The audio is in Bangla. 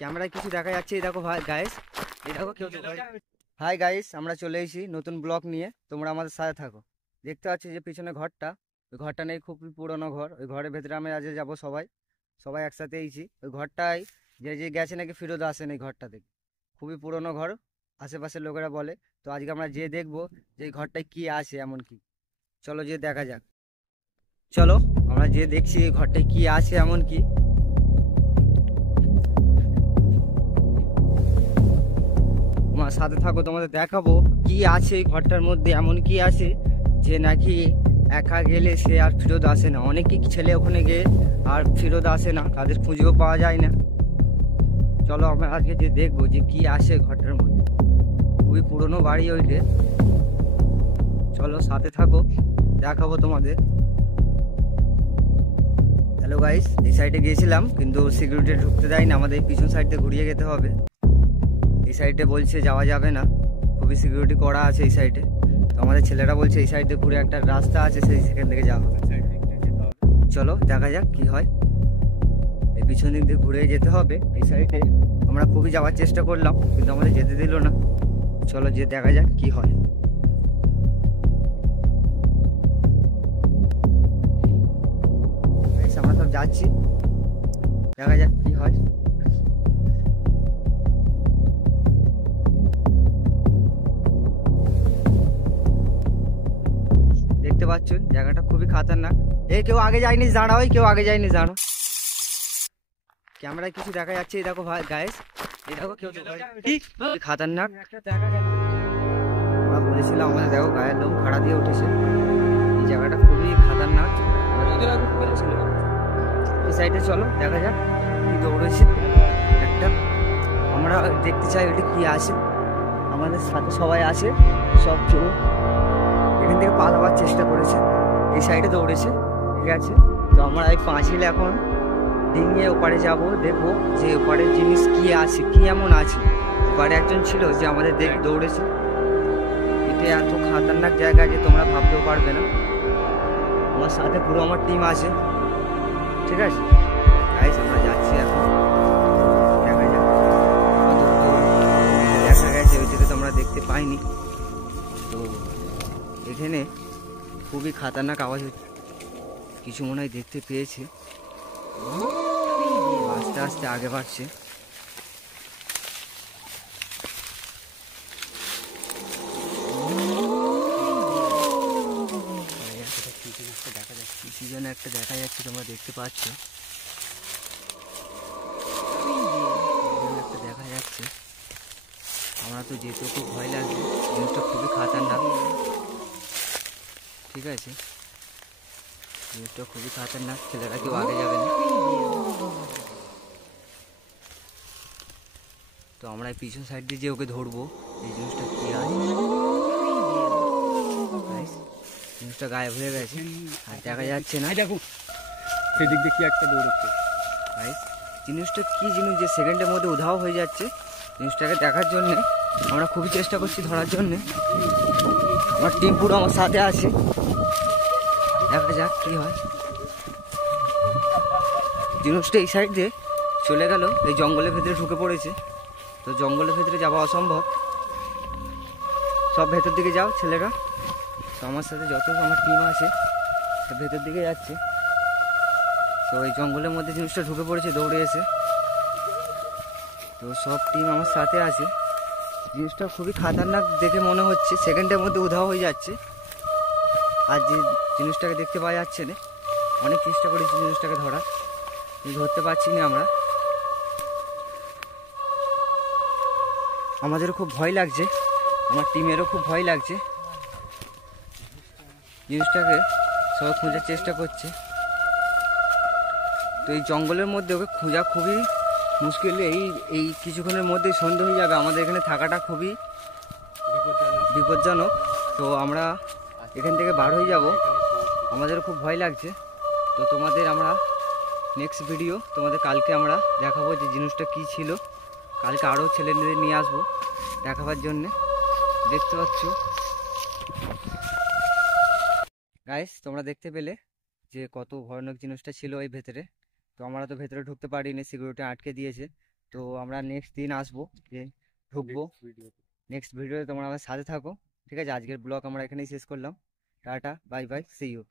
ক্যামেরায় কিছু দেখা যাচ্ছে। এই দেখো ভাই গাইস, এই দেখো কেউ হাই গাইস, আমরা চলে এসেছি নতুন ব্লগ নিয়ে। তোমরা আমাদের সাথে থাকো। দেখতে পাচ্ছি যে পিছনে ঘরটা, ওই ঘরটা নেই, খুবই পুরনো ঘর। ওই ঘরের ভেতরে আমি আজ যাবো, সবাই সবাই একসাথে এইছি। ওই ঘরটাই যে যে গেছে নাকি ফিরত আসেন এই ঘরটা থেকে। খুবই পুরনো ঘর, আশেপাশের লোকেরা বলে। তো আজকে আমরা যে দেখবো যে এই ঘরটায় কি আছে এমন কি। চলো যে দেখা যাক। চলো আমরা যে দেখছি এই ঘরটায় কি আছে এমন কি। তোমার সাথে থাকো, তোমাদের দেখাবো কি আছে এই ঘরটার মধ্যে, এমন কি আছে যে নাকি একা গেলে সে আর ফেরত আসে না। অনেকে ছেলে ওখানে গিয়ে আর ফেরত আসে না, তাদের খুঁজেও পাওয়া যায় না। চলো আমরা আজকে যে দেখবো যে কি আছে ঘরটার মধ্যে। খুবই পুরনো বাড়ি ওইটে। চলো সাথে থাকো, দেখাবো তোমাদের। হ্যালো গাইস, এই সাইডে গিয়েছিলাম কিন্তু সিকিউরিটি ঢুকতে দেয় না, আমাদের পিছন সাইড দিয়ে ঘুরিয়ে যেতে হবে। এই সাইডে বলছে যাওয়া যাবে না, খুবই সিকিউরিটি করা আছে এই সাইডে। তো আমাদের ছেলেরা বলছে এই সাইডে ঘুরে একটা রাস্তা আছে, সেই সেখান থেকে যাওয়া হবে। চলো দেখা যাক কি হয়। এই পিছন দিক দিয়ে ঘুরে যেতে হবে এই সাইডে। আমরা খুবই যাওয়ার চেষ্টা করলাম কিন্তু আমাদের যেতে দিল না। চলো যে দেখা যাক কি হয়। আমরা সব যাচ্ছি, দেখা যাক কি হয়। দেখতে পাচ্ছেন জায়গাটা খুবই খাতারনাক। এই কেউ আগে যায়নি দাঁড়াও, কেউ আগে যায়নি দাঁড়াও। ক্যামেরায় কিছু দেখা যাচ্ছে। এই দেখো ভাই গাইস, এই দেখো কেউ খাতারনাক। আমরা বলেছিলাম আমাদের দেখো গায়ের লোম খাড়া দিয়ে উঠেছে। এই জায়গাটা খুবই খাতারনাক। এই সাইডে চলো দেখা যাক কি দৌড়েছে একটা। আমরা দেখতে চাই ওটা কি আছে। আমাদের সাথে সবাই আছে, সব চোখ এখান থেকে পালাবার চেষ্টা করেছে, এই সাইডে দৌড়েছে। ঠিক আছে, তো আমরা এই পাঁচিলে এখন ডিঙিয়ে ওপারে যাব, দেখবো যে ওপারের জিনিস কি আছে, কি এমন আছে। ওপারে একজন ছিল যে আমাদের দৌড়েছে। এটা এত খাতারনাক জায়গা যে তোমরা ভাবতেও পারবে না। আমার সাথে পুরো আমার টিম আছে। ঠিক আছে গাইস, আমরা যাচ্ছি এখন, দেখা যাক দেখা গেছে। ওই থেকে তোমরা দেখতে পাইনি তো। এখানে খুবই খাতারনাক আওয়াজ হচ্ছে, কিছু মনে হয় দেখতে পেয়েছে। আস্তে আস্তে আগে বাড়ছে। সিজনে একটা দেখা যাচ্ছে, তোমরা দেখতে পাচ্ছ একটা দেখা যাচ্ছে। আমরা তো যেতে খুব ভয় লাগছে, জিনিসটা খুবই খাতারনাক। ঠিক আছে, জিনিসটা খুবই খাতারনাক, ছেলেরা কেউ আগে যাবে না। তো আমরা এই পিছন সাইড দিয়ে যে ওকে ধরবো, এই জিনিসটা কি আছে। জিনিসটা গায়েব হয়ে গেছে আর দেখা যাচ্ছে না। দেখো সেদিক দিয়ে কি একটা দৌড়চ্ছে। জিনিসটা কি জিনিস যে সেকেন্ডের মধ্যে উধাও হয়ে যাচ্ছে। জিনিসটাকে দেখার জন্য আমরা খুবই চেষ্টা করছি ধরার জন্য। আমার টিম পুরো আমার সাথে আছে, দেখা যাক কি হয়। জিনিসটা এই সাইড দিয়ে চলে গেল, এই জঙ্গলের ভেতরে ঢুকে পড়েছে। তো জঙ্গলের ভেতরে যাওয়া অসম্ভব, সব ভেতর দিকে যাও ছেলেরা। তো আমার সাথে যত আমার টিম আছে সব ভেতর দিকে যাচ্ছে। তো এই জঙ্গলের মধ্যে জিনিসটা ঢুকে পড়েছে দৌড়ে এসে। তো সব টিম আমার সাথে আছে। জিনিসটা খুবই খাতারনাক দেখে মনে হচ্ছে, সেকেন্ডের মধ্যে উধাও হয়ে যাচ্ছে। আর যে জিনিসটাকে দেখতে পাওয়া যাচ্ছে না, অনেক চেষ্টা করেছি জিনিসটাকে ধরার, ধরতে পারছি না আমরা। আমাদেরও খুব ভয় লাগছে, আমার টিমেরও খুব ভয় লাগছে। জিনিসটাকে সবাই খোঁজার চেষ্টা করছে। তো এই জঙ্গলের মধ্যে ওকে খোঁজা খুবই মুশকিল। এই কিছুক্ষণের মধ্যে সন্ধ্যে হয়ে যাবে, আমাদের এখানে থাকাটা খুবই বিপজ্জনক। তো আমরা এখান থেকে বার হয়ে যাব, আমাদেরও খুব ভয় লাগছে। তো তোমাদের আমরা নেক্সট ভিডিও তোমাদের কালকে আমরা দেখাবো যে জিনিসটা কি ছিল। কালকে আরও ছেলেদের নিয়ে আসবো দেখাবার জন্যে। দেখতে পাচ্ছ গাইস, তোমরা দেখতে পেলে যে কত ভয়ানক জিনিসটা ছিল এই ভেতরে। তো আমরা তো ভেতরে ঢুকতে পারিনি, সিকিউরিটি আটকে দিয়েছে। তো আমরা নেক্সট দিন আসবো, যে ঢুকবো। ভিডিও নেক্সট ভিডিওতে তোমরা আমার সাথে থাকো। ঠিক আছে, আজকের ব্লগ আমরা এখানেই শেষ করলাম। Ta-ta, bye bye, see you.